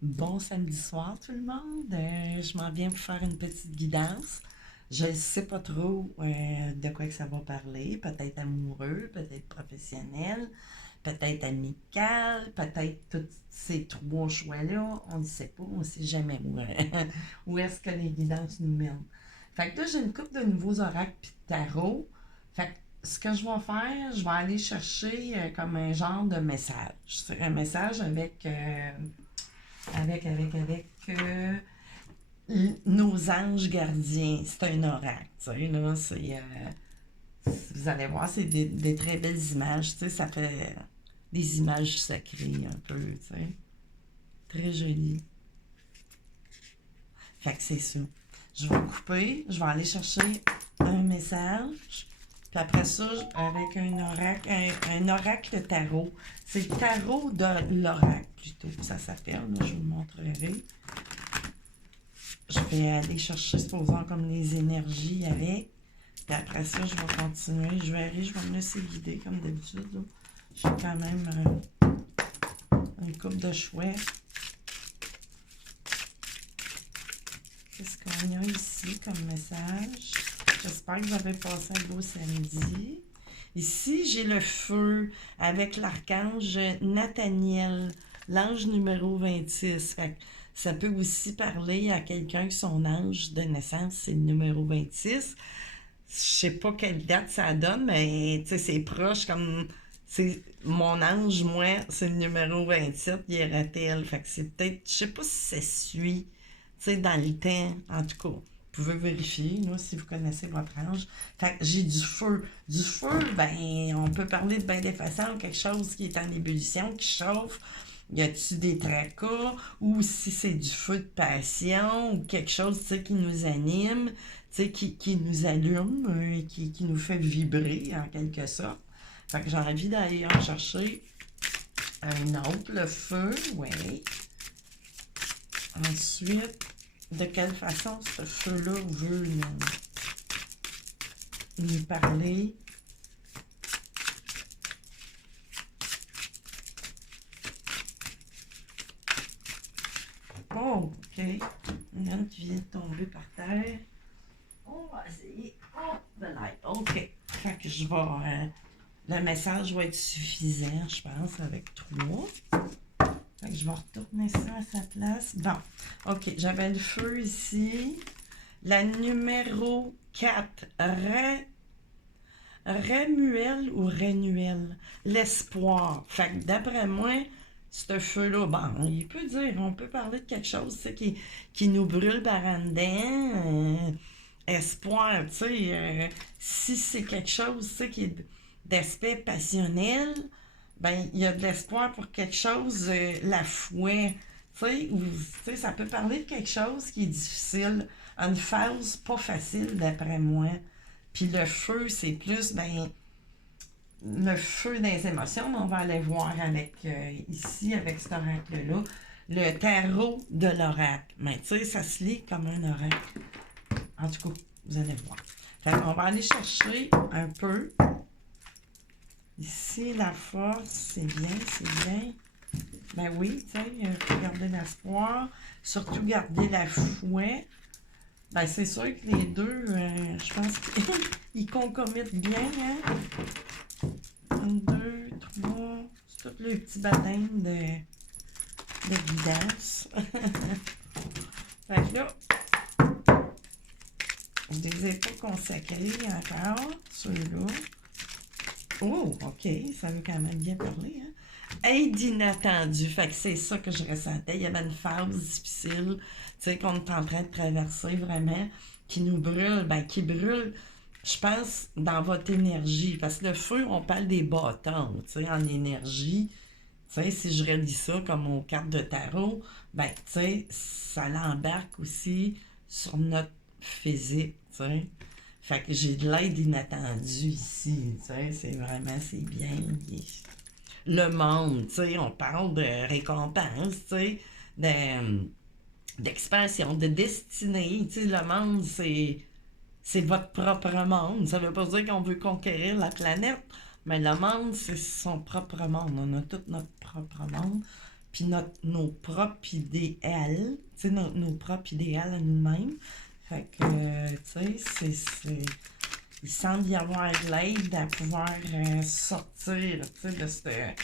Bon samedi soir tout le monde. Je m'en viens pour faire une petite guidance. Je ne sais pas trop de quoi que ça va parler. Peut-être amoureux, peut-être professionnel, peut-être amical, peut-être tous ces trois choix-là. On ne sait pas, on ne sait jamais où est-ce que les guidances nous mènent. Fait que là, j'ai une couple de nouveaux oracles puis de tarot. Fait que ce que je vais faire, je vais aller chercher comme un genre de message. C'est un message avec nos anges gardiens. C'est un oracle, tu sais, là. Vous allez voir, c'est des très belles images, tu sais. Ça fait des images sacrées, un peu, tu sais. Très joli. Fait que c'est ça. Je vais couper, je vais aller chercher un message. Puis après ça, avec un oracle tarot. C'est le tarot de l'oracle, plutôt. Ça s'appelle, là, je vous le montrerai. Je vais aller chercher, supposons, comme les énergies avec. Puis après ça, je vais continuer. Je vais me laisser guider comme d'habitude. Là. J'ai quand même une coupe de chouettes. Qu'est-ce qu'on a ici comme message? J'espère que vous avez passé un beau samedi. Ici, j'ai le feu avec l'archange Nathaniel, l'ange numéro 26. Fait que ça peut aussi parler à quelqu'un que son ange de naissance, c'est le numéro 26. Je sais pas quelle date ça donne, mais c'est proche comme. C'est mon ange, moi, c'est le numéro 27, il est ratel. Fait que c'est peut-être. Je sais pas si ça suit, dans le temps, en tout cas. Vous pouvez vérifier, là, si vous connaissez votre ange. Fait que j'ai du feu. Du feu, ben, on peut parler de bien des façons, quelque chose qui est en ébullition, qui chauffe. Y a-tu des tracas, ou si c'est du feu de passion, ou quelque chose, qui nous anime, qui nous allume, qui nous fait vibrer, en quelque sorte. Fait que j'ai envie d'aller en chercher un autre, le feu, oui. Ensuite, de quelle façon ce feu-là veut nous parler. Oh, ok. Une graine qui vient de tomber par terre. On va essayer. Oh, de l'aide. Ok. Fait que je vais. Le message va être suffisant, je pense, avec 3. Fait que je vais retourner ça à sa place. Bon. Ok, j'avais le feu ici. La numéro 4. Rémuel ou Rénuel? L'espoir. Fait que d'après moi, ce feu-là, bon, on peut parler de quelque chose qui nous brûle par en dedans. Espoir, si c'est quelque chose, qui est d'aspect passionnel, ben, il y a de l'espoir pour quelque chose, la foi, ça peut parler de quelque chose qui est difficile, une phase pas facile d'après moi. Puis le feu, c'est plus, ben, le feu des émotions, on va aller voir avec, ici, avec cet oracle-là, le tarot de l'oracle. Mais tu sais, ça se lit comme un oracle. En tout cas, vous allez voir. Fait on va aller chercher un peu. Ici, la force, c'est bien, c'est bien. Ben oui, tu sais, il faut garder l'espoir. Surtout garder la foi. Ben, c'est sûr que les deux, je pense qu'ils concomitent bien, hein? 1, 2, 3. C'est tous les petits baptêmes de guidance. Fait que là, je ne les ai pas consacrés encore, ceux-là. Oh, OK, ça veut quand même bien parler, hein? Aide inattendue. Fait que c'est ça que je ressentais. Il y avait une phase difficile, qu'on est en train de traverser vraiment, qui nous brûle, ben, qui brûle, je pense, dans votre énergie. Parce que le feu, on parle des bâtons, en énergie. Si je relis ça comme aux cartes de tarot, ben, ça l'embarque aussi sur notre physique, Fait que j'ai de l'aide inattendue ici, c'est vraiment, c'est bien. Le monde, on parle de récompense, d'expansion, de destinée, le monde, c'est votre propre monde. Ça veut pas dire qu'on veut conquérir la planète, mais le monde, c'est son propre monde. On a tout notre propre monde. puis nos propres idéaux, tu sais, nos propres idéaux à nous-mêmes. Fait que, tu sais, il semble y avoir de l'aide à pouvoir sortir, tu sais, de cette...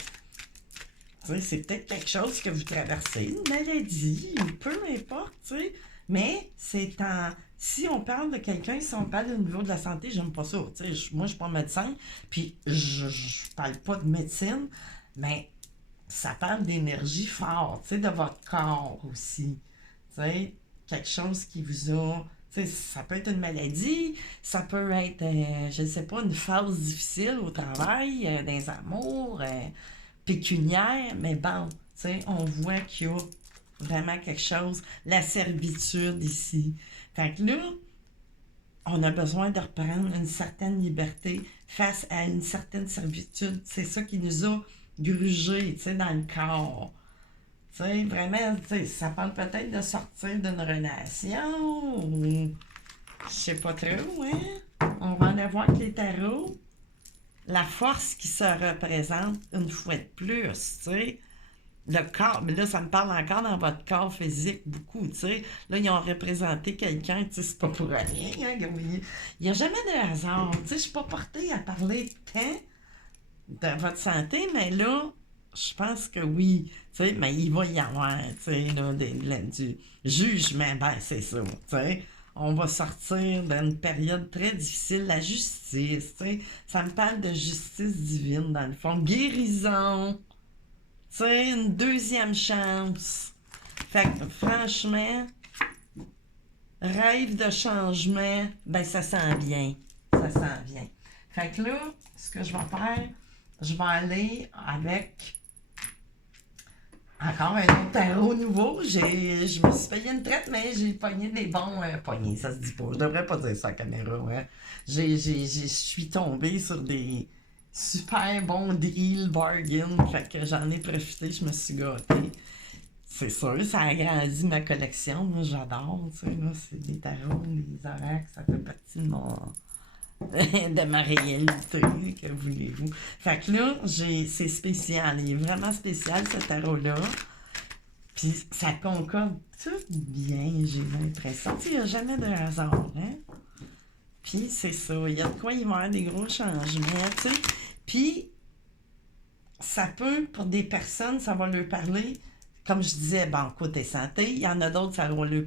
Tu sais, c'est peut-être quelque chose que vous traversez, une maladie, ou peu importe, tu sais, mais c'est en... Si on parle de quelqu'un, si on parle au niveau de la santé, j'aime pas ça, tu sais, moi, je suis pas médecin, puis je parle pas de médecine, mais ça parle d'énergie forte, tu sais, de votre corps aussi, tu sais, quelque chose qui vous a... Tu sais, ça peut être une maladie, ça peut être, je ne sais pas, une phase difficile au travail, dans les amours, pécuniaire, mais bon, tu sais, on voit qu'il y a vraiment quelque chose, la servitude ici. Fait que là, on a besoin de reprendre une certaine liberté face à une certaine servitude. C'est ça qui nous a grugés, tu sais, dans le corps. Tu sais, vraiment, tu sais, ça parle peut-être de sortir d'une relation ou je sais pas trop, hein? On va en avoir avec les tarots. La force qui se représente une fois de plus, tu sais. Le corps, mais là, ça me parle encore dans votre corps physique beaucoup, tu sais. Là, ils ont représenté quelqu'un, tu sais, c'est pas pour rien, hein, il n'y a jamais de hasard. Tu sais, je suis pas portée à parler tant de votre santé, mais là, je pense que oui, tu sais, mais il va y avoir, tu sais, là, du jugement, ben, c'est ça, tu sais. On va sortir d'une période très difficile, la justice, tu sais. Ça me parle de justice divine, dans le fond. Guérison, tu sais, une deuxième chance. Fait que, franchement, rêve de changement, ben, ça sent bien. Ça sent bien. Fait que là, ce que je vais faire, je vais aller avec encore un autre tarot nouveau. Je me suis payé une traite, mais j'ai pogné des bons pognés. Ça se dit pas. Je devrais pas dire ça à la caméra. Ouais. Je suis tombée sur des super bons deals, bargains. Fait que j'en ai profité. Je me suis gâtée. C'est sûr, ça a agrandi ma collection. Moi, j'adore. Tu sais, là, c'est des tarots, des oracles. Ça fait partie de mon... de ma réalité, que voulez-vous. Fait que là, c'est spécial. Il est vraiment spécial, ce tarot-là. Puis ça concorde tout bien, j'ai l'impression. Tu sais, il n'y a jamais de hasard, hein? Puis c'est ça. Il y a de quoi, il va y avoir des gros changements, tu sais. Puis ça peut, pour des personnes, ça va leur parler, comme je disais, bon, côté santé, il y en a d'autres, ça va leur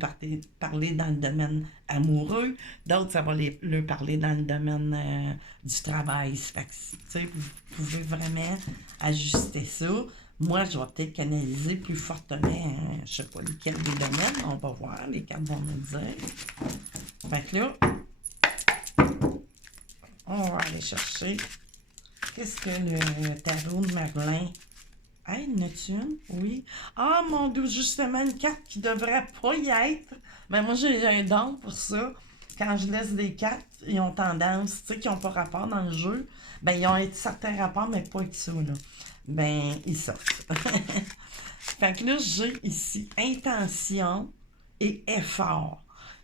parler dans le domaine amoureux, d'autres, ça va leur parler dans le domaine du travail. Fait que, tu sais, vous pouvez vraiment ajuster ça. Moi, je vais peut-être canaliser plus fortement, je sais pas lesquels des domaines, on va voir, les cartes vont nous dire. Fait que là, on va aller chercher. Qu'est-ce que le tarot de Merlin? Hey, en as-tu une? Oui. Ah, mon Dieu, justement, une carte qui devrait pas y être. Mais moi, j'ai un don pour ça. Quand je laisse des cartes, ils ont tendance, tu sais, qui n'ont pas rapport dans le jeu, ben, ils ont certains rapports, mais pas avec ça, là. Ben, ils sortent. Fait que là, j'ai ici intention et effort.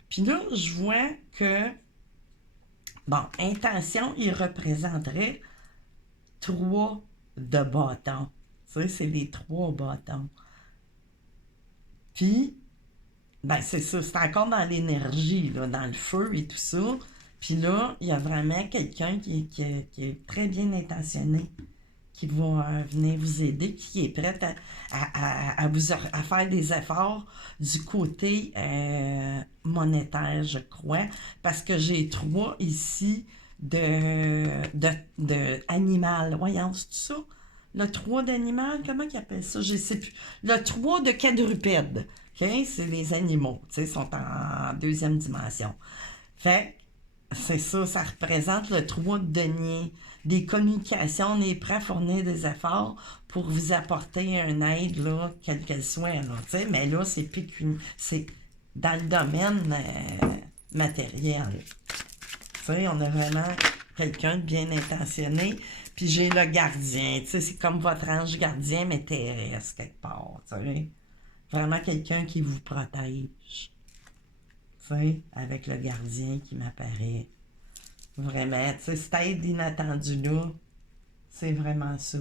Puis là, je vois que, bon, intention, il représenterait 3 de bâtons. Tu sais, c'est les 3 bâtons. Puis, ben c'est ça, c'est encore dans l'énergie, là, dans le feu et tout ça. Puis là, il y a vraiment quelqu'un qui est très bien intentionné, qui va venir vous aider, qui est prêt à faire des efforts du côté monétaire, je crois, parce que j'ai 3 ici de animal. Voyons, c'est tout ça? Le 3 d'animal, comment ils appellent ça? Je sais plus. Le 3 de quadrupède. OK? C'est les animaux. Tu sais, ils sont en deuxième dimension. Fait c'est ça, ça représente le 3 de denier. Des communications, on est prêt à fournir des efforts pour vous apporter une aide, là, quelle qu'elle soit. Là, tu sais, mais là, c'est dans le domaine matériel. Tu sais, on a vraiment quelqu'un de bien intentionné. Puis j'ai le gardien, tu sais, c'est comme votre ange gardien, mais terrestre quelque part, tu sais. Vraiment quelqu'un qui vous protège. Tu sais, avec le gardien qui m'apparaît. Vraiment, tu sais, cette aide inattendue là, c'est vraiment ça.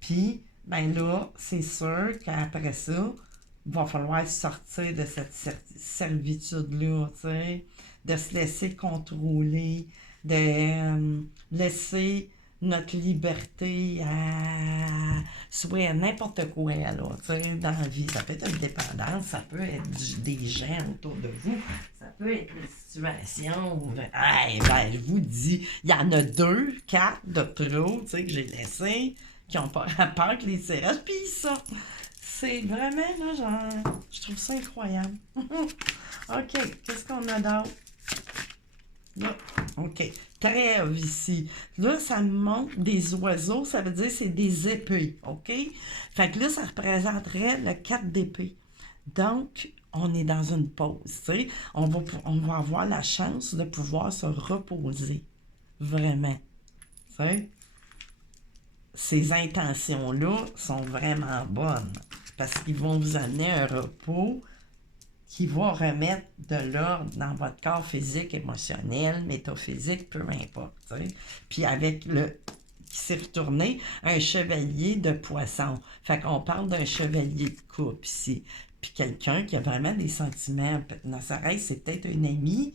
Puis, ben là, c'est sûr qu'après ça, il va falloir sortir de cette servitude-là, tu sais, de se laisser contrôler, de laisser notre liberté à soit à n'importe quoi, là, tu sais, dans la vie. Ça peut être une dépendance, ça peut être des gens autour de vous, ça peut être une situation où, hey, ben, je vous dis, il y en a 2, 4 de trop, tu sais, que j'ai laissé, qui ont pas rapport avec les serrages, puis ils sortent. C'est vraiment, là, genre, je trouve ça incroyable. OK, qu'est-ce qu'on a d'autre? Là, OK. Trêve ici. Là, ça me montre des oiseaux, ça veut dire que c'est des épées, OK? Fait que là, ça représenterait le 4 d'épée. Donc, on est dans une pause, tu sais. On va avoir la chance de pouvoir se reposer. Vraiment. Tu sais? Ces intentions-là sont vraiment bonnes parce qu'ils vont vous amener un repos qui va remettre de l'ordre dans votre corps physique, émotionnel, métaphysique, peu importe. T'sais. Puis avec le qui s'est retourné, un chevalier de poisson. Fait qu'on parle d'un chevalier de coupe ici. Puis quelqu'un qui a vraiment des sentiments. Dans sa règle, c'est peut-être un ami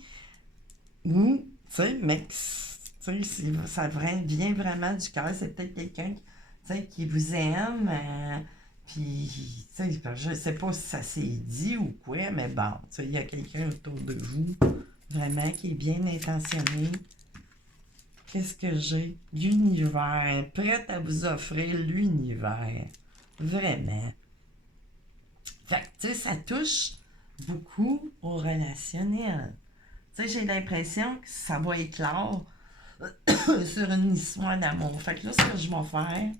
ou, tu sais, mais ça vient vraiment du cœur. C'est peut-être quelqu'un qui vous aime. Puis, tu sais, je sais pas si ça s'est dit ou quoi, mais bon, tu sais, il y a quelqu'un autour de vous, vraiment, qui est bien intentionné. Qu'est-ce que j'ai? L'univers, prêt à vous offrir l'univers. Vraiment. Fait que, tu sais, ça touche beaucoup au relationnel. Tu sais, j'ai l'impression que ça va éclore sur une histoire d'amour. Fait que là, ce que je vais faire,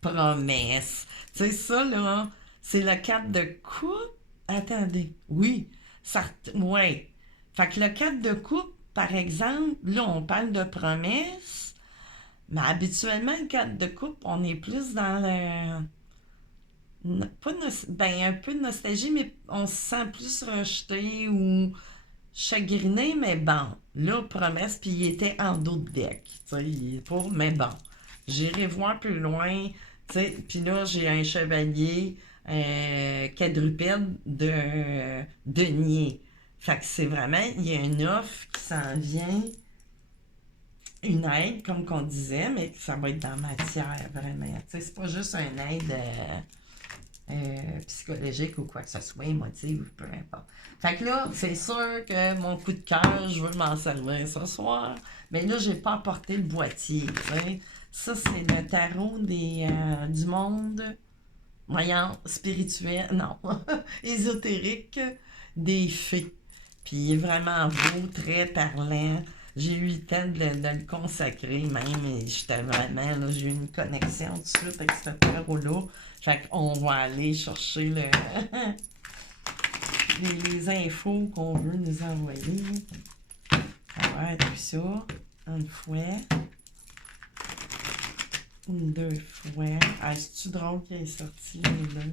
promesse. Tu sais, ça, là, c'est le 4 de coupe. Attendez. Oui. Ouais. Fait que le 4 de coupe, par exemple, là, on parle de promesse. Mais habituellement, le 4 de coupe, on est plus dans le. Pas ben, un peu de nostalgie, mais on se sent plus rejeté ou chagriné, mais bon. Là, promesse, puis il était en dos de deck. Tu sais, mais bon. J'irai voir plus loin. Puis là, j'ai un chevalier quadrupède de denier. Fait que c'est vraiment, il y a une offre qui s'en vient, une aide, comme qu'on disait, mais que ça va être dans matière, vraiment. C'est pas juste une aide psychologique ou quoi que ce soit, émotive, peu importe. Fait que là, c'est sûr que mon coup de cœur, je veux m'en servir ce soir, mais là, j'ai pas apporté le boîtier, t'sais. Ça, c'est le tarot du monde, voyons, spirituel, non, ésotérique des fées. Puis il est vraiment beau, très parlant. J'ai eu le temps de le consacrer même, et j'étais vraiment, là, j'ai eu une connexion tout de suite avec ce tarot-là. Fait qu'on va aller chercher les infos qu'on veut nous envoyer. On va être ça une fois. Une, 2 fois. Ah, c'est-tu drôle qu'il ait sorti les deux?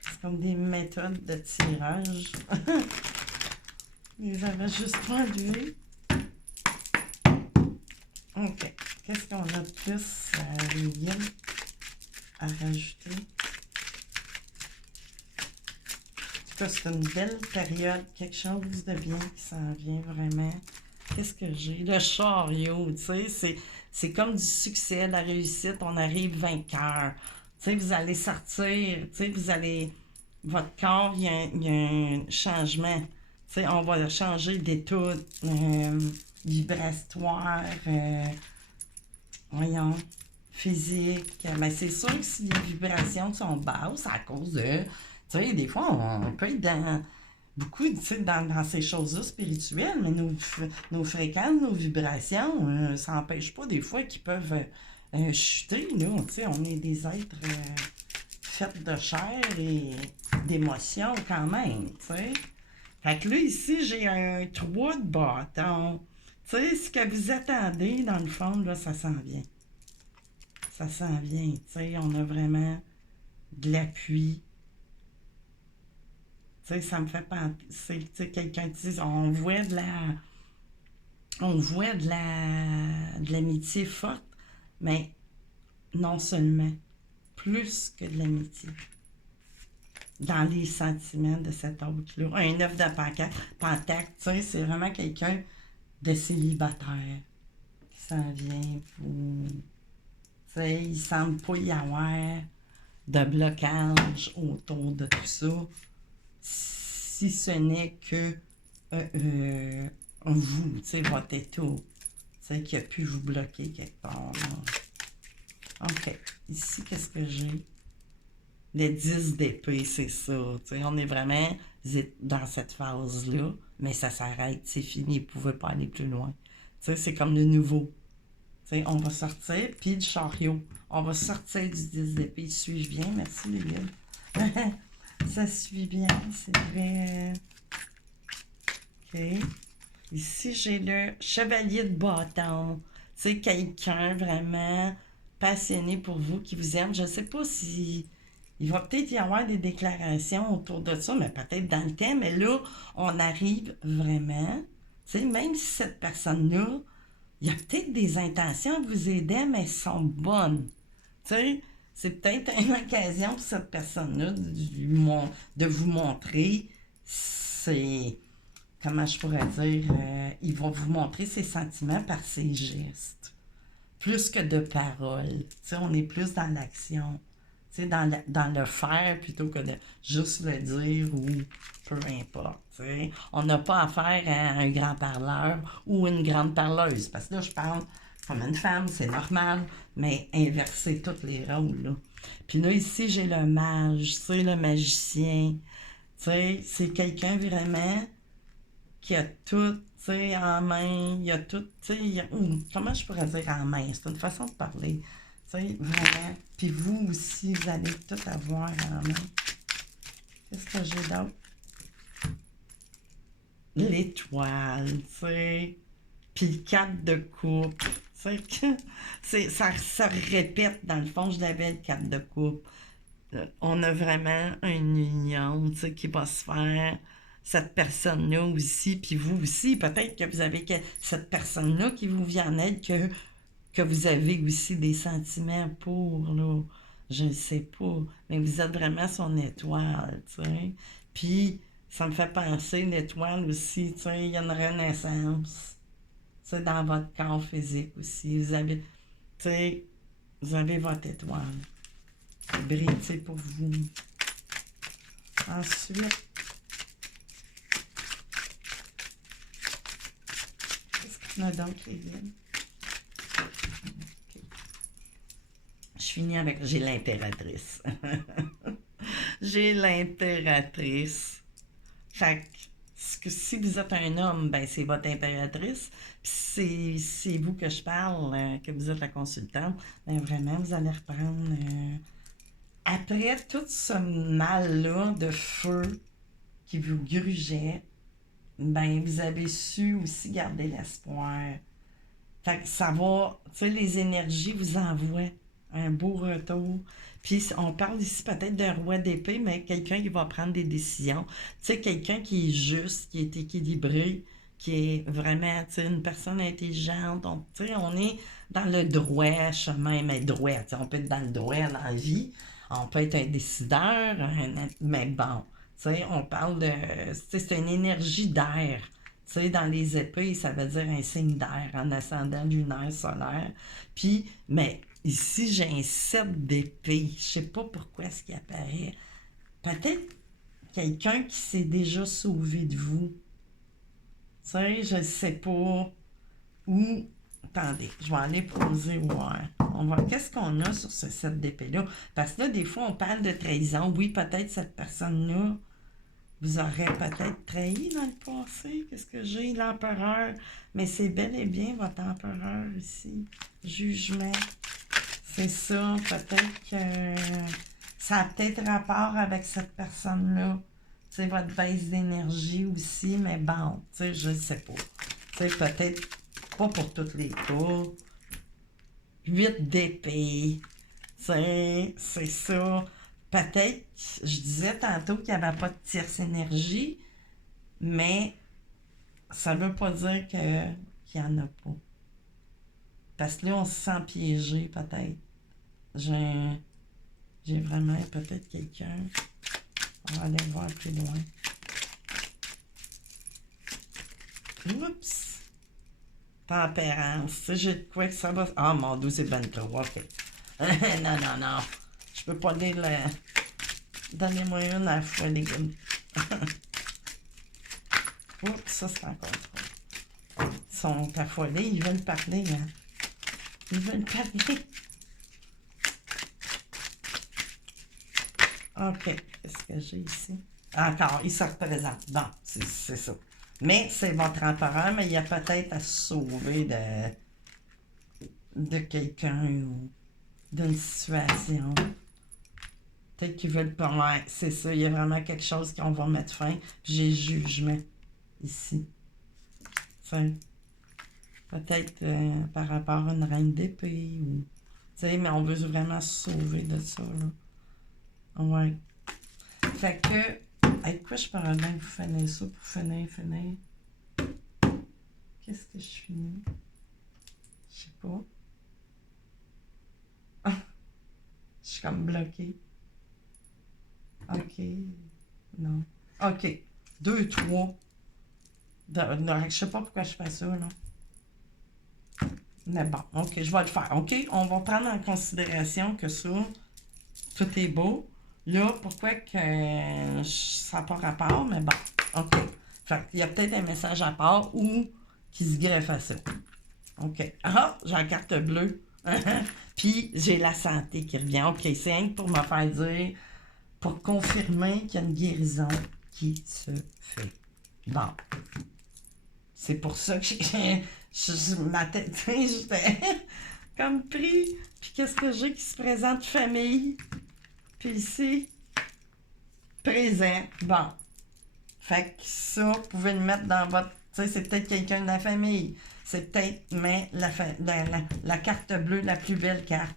C'est comme des méthodes de tirage. Ils avaient juste pas enlevé. OK. Qu'est-ce qu'on a de plus à rajouter? C'est une belle période, quelque chose de bien qui s'en vient vraiment. Qu'est-ce que j'ai? Le chariot, tu sais, c'est comme du succès, la réussite, on arrive vainqueur. Tu sais, vous allez sortir, tu sais, votre corps, il y a un changement. Tu sais, on va changer d'état vibratoire, voyons, physique. Mais c'est sûr que si les vibrations sont basses, c'est à cause de. Tu sais, des fois, on peut être beaucoup, tu sais, dans ces choses-là spirituelles, mais nos fréquences, nos vibrations, ça n'empêche pas des fois qu'ils peuvent chuter, là. Tu sais, on est des êtres faits de chair et d'émotions quand même, tu sais. Fait que là, ici, j'ai un 3 de bâton. Tu sais, ce que vous attendez, dans le fond, là, ça s'en vient. Ça s'en vient, tu sais, on a vraiment de l'appui. Tu sais, ça me fait penser, tu sais, quelqu'un dit, on voit de l'amitié forte, mais non seulement. plus que de l'amitié dans les sentiments de cet autre-là. Un œuf de Pentacle, tu sais, c'est vraiment quelqu'un de célibataire qui s'en vient pour... Tu sais, il semble pas y avoir de blocage autour de tout ça, si ce n'est que vous, tu sais, votre état, tu sais, qui a pu vous bloquer quelque part. Là. OK. Ici, qu'est-ce que j'ai? Les 10 d'épée, c'est ça. Tu sais, on est vraiment dans cette phase-là, mais ça s'arrête, c'est fini, vous ne pouvez pas aller plus loin. Tu sais, c'est comme le nouveau. Tu sais, on va sortir, puis le chariot. On va sortir du 10 d'épée. Suis-je bien? Merci, Liliane. Ça suit bien, c'est vrai. OK. Ici, j'ai le chevalier de bâton. C'est quelqu'un vraiment passionné pour vous, qui vous aime. Je ne sais pas si... Il va peut-être y avoir des déclarations autour de ça, mais peut-être dans le thème. Mais là, on arrive vraiment... Tu sais, même si cette personne-là, il y a peut-être des intentions à vous aider, mais elles sont bonnes. Tu sais, c'est peut-être une occasion pour cette personne-là de vous montrer ses... Comment je pourrais dire? Il va vous montrer ses sentiments par ses gestes. Plus que de paroles. Tu sais, on est plus dans l'action. Tu sais, dans le faire plutôt que de juste le dire ou peu importe. Tu sais. On n'a pas affaire à un grand parleur ou une grande parleuse. Parce que là, je parle comme une femme, c'est normal, mais inverser tous les rôles. Là. Puis là, ici, j'ai le mage, tu sais, le magicien. Tu sais, c'est quelqu'un vraiment qui a tout, tu sais, en main. Il a tout, tu sais, comment je pourrais dire en main? C'est une façon de parler. Tu sais, vraiment. Puis vous aussi, vous allez tout avoir en main. Qu'est-ce que j'ai d'autre? L'étoile, tu sais. Puis le 4 de coupe. Tu sais, ça répète, dans le fond, je l'avais le 4 de coupe. On a vraiment une union, tu sais, qui va se faire. Cette personne-là aussi, puis vous aussi, peut-être que vous avez cette personne-là qui vous vient en aide, que vous avez aussi des sentiments pour, là. Je ne sais pas. Mais vous êtes vraiment son étoile, tu sais. Puis, ça me fait penser, l'étoile aussi, tu sais, il y a une renaissance, tu sais, dans votre corps physique aussi. Vous avez, tu sais, vous avez votre étoile. Elle brille, tu sais, pour vous. Ensuite, qu'est-ce qu'on a d'autre, les gars? Je finis avec... J'ai l'impératrice. J'ai l'impératrice. Fait que si vous êtes un homme, ben c'est votre impératrice. Puis c'est vous que je parle, que vous êtes la consultante. Ben vraiment, vous allez reprendre... après tout ce mal-là de feu qui vous grugeait, ben vous avez su aussi garder l'espoir. Fait que ça va... Tu sais, les énergies vous envoient un beau retour. Puis on parle ici peut-être d'un roi d'épée, mais quelqu'un qui va prendre des décisions. Tu sais, quelqu'un qui est juste, qui est équilibré, qui est vraiment, tu sais, une personne intelligente. Donc, tu sais, on est dans le droit chemin, mais droit. Tu sais, on peut être dans le droit dans la vie. On peut être un décideur, mais bon, tu sais, on parle de... Tu sais, c'est une énergie d'air. Tu sais, dans les épées, ça veut dire un signe d'air, en ascendant lunaire, solaire. Puis, mais ici, j'ai un 7 d'épée. Je sais pas pourquoi ce qui apparaît. Peut-être quelqu'un qui s'est déjà sauvé de vous. Tu sais, je sais pas. Ou, attendez, je vais aller poser voir. Qu'est-ce qu'on a sur ce 7 d'épée-là? Parce que là, des fois, on parle de trahison. Oui, peut-être cette personne-là vous aurez peut-être trahi dans le passé. Qu'est-ce que j'ai? L'empereur. Mais c'est bel et bien votre empereur ici. Jugement. C'est ça. Peut-être que ça a peut-être rapport avec cette personne-là. C'est votre baisse d'énergie aussi. Mais bon, tu sais, je ne sais pas. Tu sais, peut-être pas pour tous les cas. 8 d'épée. Tu sais, c'est ça. Peut-être, je disais tantôt qu'il n'y avait pas de tierce énergie, mais ça ne veut pas dire qu'il n'y en a pas. Parce que là, on se sent piégé, peut-être. J'ai J'ai vraiment peut-être quelqu'un. On va aller voir plus loin. Oups! Tempérance. J'ai de quoi que ça va... Ah, mon Dieu, c'est ben trop. OK. Non, non, non. Je peux pas lire le... Donnez-moi une à la fois, les gars. Oups, ça, c'est encore trop. Ils sont affolés. Ils veulent parler, hein. Ils veulent parler. OK. Qu'est-ce que j'ai ici? Encore, il se représente. Bon, c'est ça. Mais c'est votre empereur, mais il y a peut-être à se sauver de quelqu'un ou d'une situation. Peut-être qu'ils veulent pas. Ouais, c'est ça. Il y a vraiment quelque chose qu'on va mettre fin. J'ai jugement ici. Enfin, peut-être par rapport à une reine d'épée ou. Tu sais, mais on veut vraiment se sauver de ça, là. Ouais. Fait que. Avec quoi je pourrais bien vous finir ça pour finir. Qu'est-ce que je finis? Je sais pas. Je suis comme bloquée. OK. Non. OK. 2, 3. Je sais pas pourquoi je fais ça, là. Mais bon, OK, je vais le faire. OK? On va prendre en considération que ça, tout est beau. Là, pourquoi que ça n'a pas rapport, mais bon. OK. Fait qu'il y a peut-être un message à part ou qui se greffe à ça. OK. Ah, j'ai la carte bleue. Puis, j'ai la santé qui revient. OK, c'est rien que pour me faire dire, pour confirmer qu'il y a une guérison qui se fait. Bon. C'est pour ça que ma tête, j'étais comme pris. Puis, qu'est-ce que j'ai qui se présente? Famille. Puis ici, présent. Bon. Fait que ça, vous pouvez le mettre dans votre... Tu sais, c'est peut-être quelqu'un de la famille. C'est peut-être, mais la carte bleue, la plus belle carte.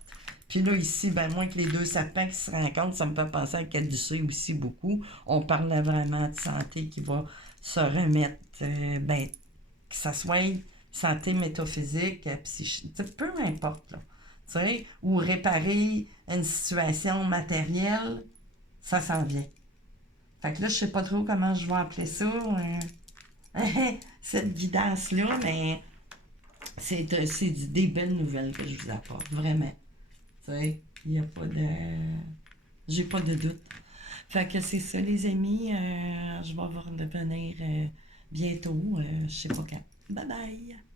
Puis là, ici, ben moins que les deux serpents qui se rencontrent, ça me fait penser à Caducée aussi beaucoup. On parlait vraiment de santé qui va se remettre, ben, que ça soit santé métaphysique, psychique, peu importe, là. Tu sais, ou réparer une situation matérielle, ça s'en vient. Fait que là, je sais pas trop comment je vais appeler ça, cette guidance-là, mais c'est des belles nouvelles que je vous apporte, vraiment. Tu sais, il n'y a pas de... J'ai pas de doute. Fait que c'est ça, les amis. Je vais vous revenir bientôt. Je sais pas quand. Bye bye!